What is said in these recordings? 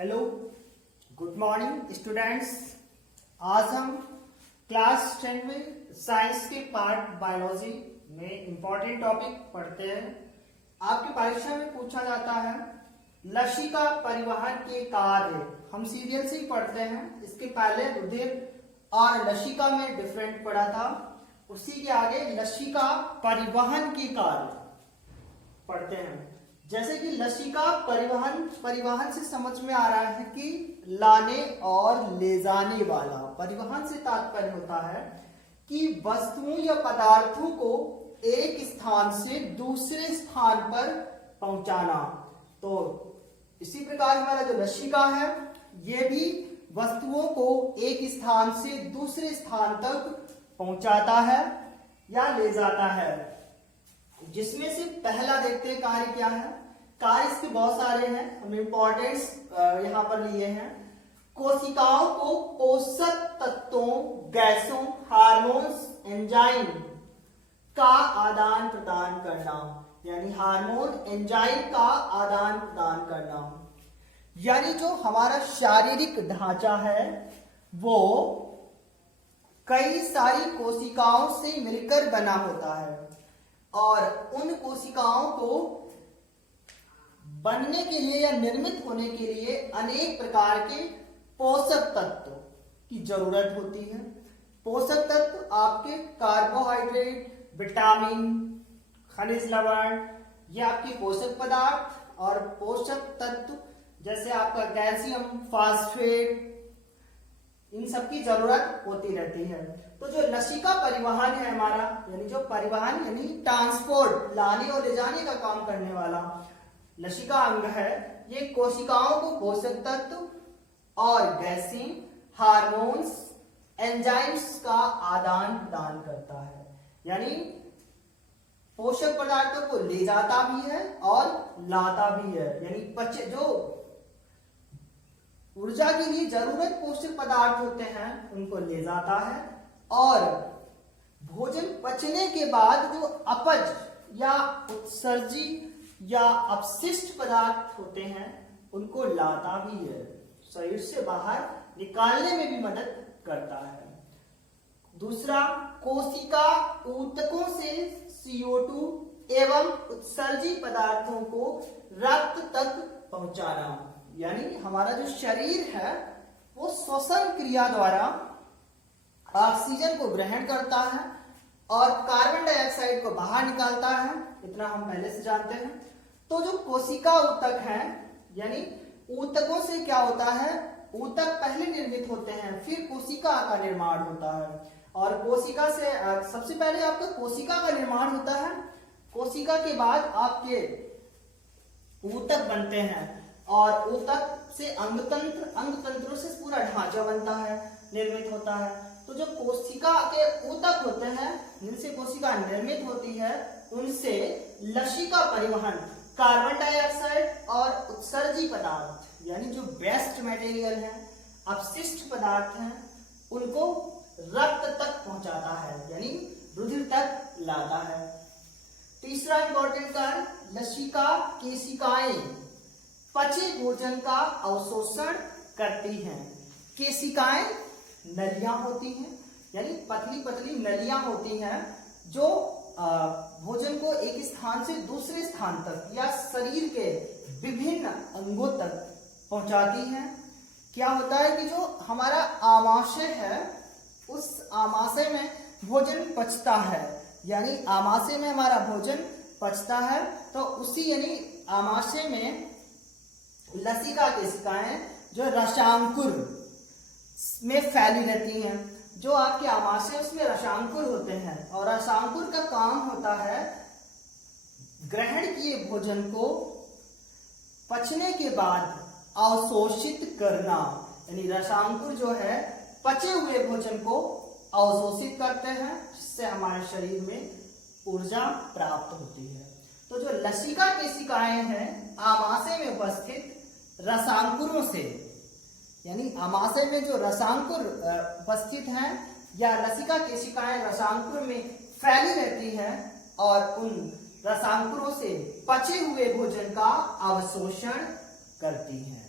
Hello, good morning students. आज हम class 10 में साइंस के पार्ट बायोलॉजी में इंपॉर्टेंट टॉपिक पढ़ते हैं। आपकी परीक्षा में पूछा जाता है लसिका परिवहन के कार्य। हम सीरियल से ही पढ़ते हैं। इसके पहले रुधिर और लसिका में डिफरेंट पढ़ा था। उसी के आगे लसिका परिवहन के कार्य पढ़ते हैं। जैसे कि लसिका परिवहन से समझ में आ रहा है कि लाने और ले जाने वाला। परिवहन से तात्पर्य होता है कि वस्तुओं या पदार्थों को एक स्थान से दूसरे स्थान पर पहुंचाना। तो इसी प्रकार हमारा जो लसिका है ये भी वस्तुओं को एक स्थान से दूसरे स्थान तक पहुंचाता है या ले जाता है। जिसमें से पहला देखते हैं कार्य क्या है। कार्य इसके बहुत सारे हैं, हम इंपॉर्टेंस यहां पर लिए हैं। कोशिकाओं को पोषक तत्वों, गैसों, हार्मोन्स, एंजाइम का आदान प्रदान करना, यानी हार्मोन एंजाइम का आदान प्रदान करना। यानी जो हमारा शारीरिक ढांचा है वो कई सारी कोशिकाओं से मिलकर बना होता है और उन कोशिकाओं को बनने के लिए या निर्मित होने के लिए अनेक प्रकार के पोषक तत्व की जरूरत होती है। पोषक तत्व आपके कार्बोहाइड्रेट, विटामिन, खनिज लवण, ये आपके पोषक पदार्थ, और पोषक तत्व जैसे आपका कैल्शियम, फास्फेट, इन सब की जरूरत होती रहती है। तो जो लसिका परिवहन है हमारा, यानी जो परिवहन यानी ट्रांसपोर्ट, लाने और ले जाने का काम करने वाला लसिका अंग है, ये कोशिकाओं को पोषक तत्व और गैसें, हार्मोन्स, एंजाइम्स का आदान प्रदान करता है। यानी पोषक पदार्थों को ले जाता भी है और लाता भी है। यानी जो ऊर्जा के लिए जरूरत पोषक पदार्थ होते हैं उनको ले जाता है, और भोजन पचने के बाद जो अपच या उत्सर्जी या अपशिष्ट पदार्थ होते हैं उनको लाता भी है, शरीर से बाहर निकालने में भी मदद करता है। दूसरा, कोशिका ऊतकों से CO2 एवं उत्सर्जी पदार्थों को रक्त तक पहुंचाना। यानी हमारा जो शरीर है वो श्वसन क्रिया द्वारा ऑक्सीजन को ग्रहण करता है और कार्बन डाइऑक्साइड को बाहर निकालता है, इतना हम पहले से जानते हैं। तो जो कोशिका ऊतक हैं, यानी ऊतकों से क्या होता है, ऊतक पहले निर्मित होते हैं, फिर कोशिका का निर्माण होता है। और कोशिका से सबसे पहले आपका कोशिका का निर्माण होता है, कोशिका के बाद आपके ऊतक बनते हैं, और ऊतक से अंगतंत्रों से पूरा ढांचा बनता है, निर्मित होता है। तो जो कोशिका के ऊतक होते हैं जिनसे कोशिका निर्मित होती है, उनसे लसिका परिवहन कार्बन डाइऑक्साइड और उत्सर्जी पदार्थ, यानी जो वेस्ट मटेरियल है, अपशिष्ट पदार्थ हैं, उनको रक्त तक पहुंचाता है, यानी रुधिर तक लाता है। तीसरा इंपॉर्टेंट कार्य, लसिका केशिकाएं पचे भोजन का अवशोषण करती हैं। केशिकाएं नलियां होती हैं, यानी पतली पतली नलियां होती हैं जो भोजन को एक स्थान से दूसरे स्थान तक या शरीर के विभिन्न अंगों तक पहुंचाती हैं। क्या होता है कि जो हमारा आमाशय है उस आमाशय में भोजन पचता है, यानी आमाशय में हमारा भोजन पचता है, तो उसी यानी आमाशय में लसिका केशिकाएं जो रसांकुर में फैली रहती हैं। जो आपके आमाशय उसमें रसांकुर होते हैं, और रसांकुर का काम होता है ग्रहण किए भोजन को पचने के बाद अवशोषित करना। यानी रसांकुर जो है पचे हुए भोजन को अवशोषित करते हैं, जिससे हमारे शरीर में ऊर्जा प्राप्त होती है। तो जो लसिका केशिकाएं हैं आमाशय में उपस्थित रसांकुरों से, यानी आमाशय में जो रसांकुर उपस्थित हैं या लसिका केशिकाएं रसांकुर में फैली रहती हैं और उन रसांकुरों से पचे हुए भोजन का अवशोषण करती हैं।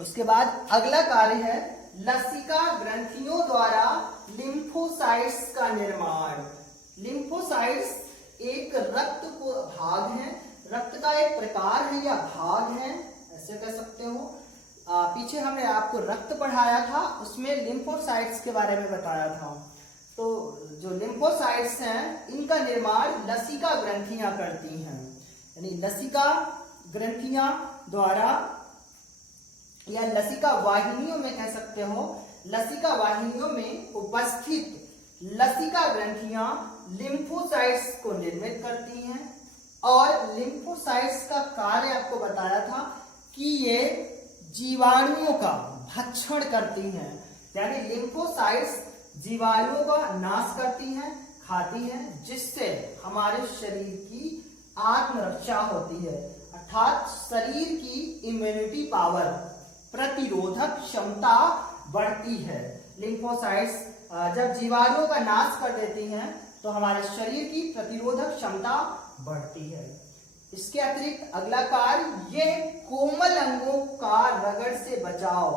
उसके बाद अगला कार्य है लसिका ग्रंथियों द्वारा लिम्फोसाइट्स का निर्माण। लिम्फोसाइट्स एक रक्त को भाग है, रक्त का एक प्रकार है या भाग है, ऐसे कह सकते हो। पीछे हमने आपको रक्त पढ़ाया था, उसमें लिम्फोसाइट्स के बारे में बताया था। तो जो लिम्फोसाइट्स हैं इनका निर्माण लसिका ग्रंथियां करती हैं, यानी लसिका ग्रंथियां द्वारा या लसिका वाहिनियों में कह सकते हो, लसिका वाहिनियों में उपस्थित लसिका ग्रंथियां लिम्फोसाइट्स को निर्मित करती हैं। और लिम्फोसाइट्स का कार्य आपको बताया था कि ये जीवाणुओं का भक्षण करती हैं, यानी लिम्फोसाइट्स जीवाणुओं का नाश करती हैं, खाती हैं, जिससे हमारे शरीर की आत्मरक्षा होती है, अर्थात शरीर की इम्यूनिटी पावर, प्रतिरोधक क्षमता बढ़ती है। लिम्फोसाइट्स जब जीवाणुओं का नाश कर देती हैं तो हमारे शरीर की प्रतिरोधक क्षमता बढ़ती है। इसके अतिरिक्त अगला कार्य ये कोमल अंगों का रगड़ से बचाव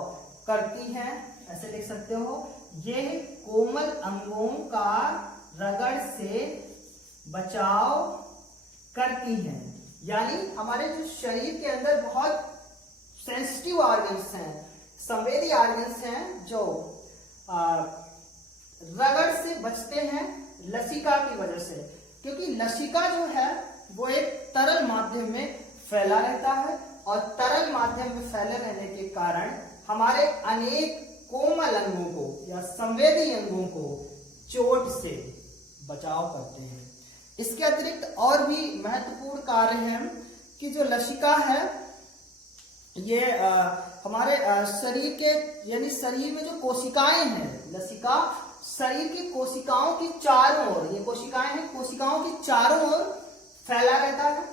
करती हैं, ऐसे लिख सकते हो, ये कोमल अंगों का रगड़ से बचाव करती हैं। यानी हमारे जो शरीर के अंदर बहुत सेंसिटिव ऑर्गन्स हैं, संवेदी ऑर्गन्स हैं, जो रगड़ से बचते हैं लसिका की वजह से, क्योंकि लसिका जो है वो एक तरल माध्यम में फैला रहता है और तरल माध्यम में फैले रहने के कारण हमारे अनेक कोमल अंगों को या संवेदी अंगों को चोट से बचाव करते हैं। इसके अतिरिक्त और भी महत्वपूर्ण कार्य हैं कि जो लसिका है ये हमारे शरीर के यानी शरीर में जो कोशिकाएं हैं, लसिका शरीर की कोशिकाओं की चारों ओर, ये कोशिकाएं हैं, कोशिकाओं की चारों ओर फैला रहता है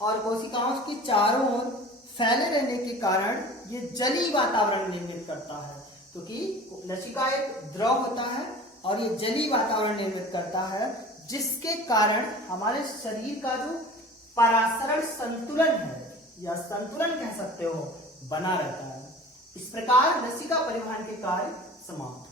और कोशिकाओं की चारों ओर फैले रहने के कारण ये जलीय वातावरण निर्मित करता है, क्योंकि लसिका एक द्रव होता है और ये जलीय वातावरण निर्मित करता है, जिसके कारण हमारे शरीर का जो परासरण संतुलन है या संतुलन कह सकते हो बना रहता है। इस प्रकार लसिका परिवहन के कार्य समाप्त।